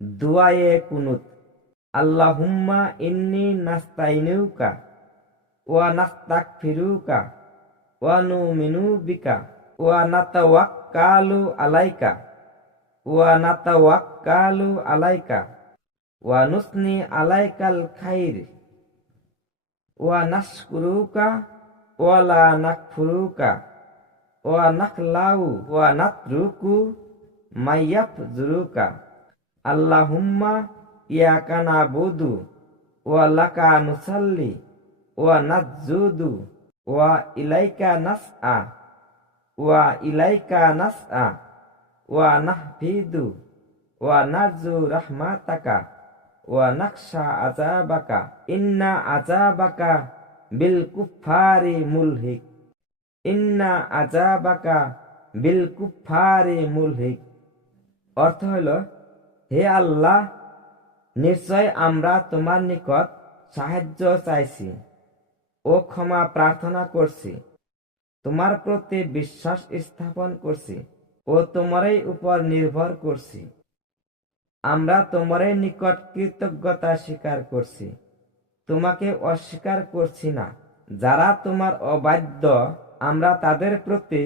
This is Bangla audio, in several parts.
দুআয়ে কুনুত। আল্লাহুম্মা ইন্নী নাস্তাইনুকা ওয়া নাস্তাগফিরুকা ওয়া নুমিনু বিকা ওয়া নাতাওয়াক্কালু আলাইকা ওয়া নুসনি আলাইকাল খাইর ওয়া নাশকুরুকা ওয়া লা নাকফুরুকা ওয়া নাখলাউ ওয়া নাতরুকু মাইয়াফজুরুকা। আল্লাহুম্মা ইয়াকা নাবুদু ওয়া লাকা নুসাল্লি ওয়া নাসজুদু ওয়া ইলাইকা নাসআ ওয়া নাহফিদু ওয়া নারজু রাহমাতাকা ওয়া নাখশা আযাবাকা ইন্না আযাবাকা বিল কুফফারি মুলহিক। অর্থ হইল, হে আল্লাহ, নিশ্চয় আমরা তোমার নিকট সাহায্য চাইছি ও ক্ষমা প্রার্থনা করছি, তোমার প্রতি বিশ্বাস স্থাপন করছি ও তোমারই উপর নির্ভর করছি। আমরা তোমারই নিকট কৃতজ্ঞতা স্বীকার করছি, তোমাকে অস্বীকার করছি না। যারা তোমার অবাধ্য আমরা তাদের প্রতি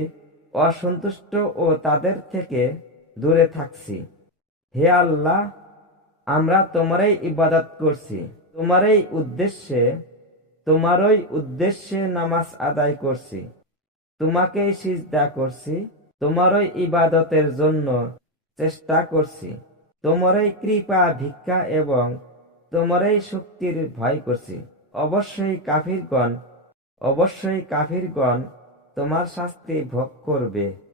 অসন্তুষ্ট ও তাদের থেকে দূরে থাকছি। হে আল্লাহ, আমরা তোমারই ইবাদত করছি, তোমারই উদ্দেশ্যে নামাজ আদায় করছি, তোমাকেই সিজদা করছি, তোমারই ইবাদতের জন্য চেষ্টা করছি, তোমারই কৃপা ভিক্ষা এবং তোমারই শক্তির ভয় করছি। অবশ্যই কাফিরগণ তোমার শাস্তি ভোগ করবে।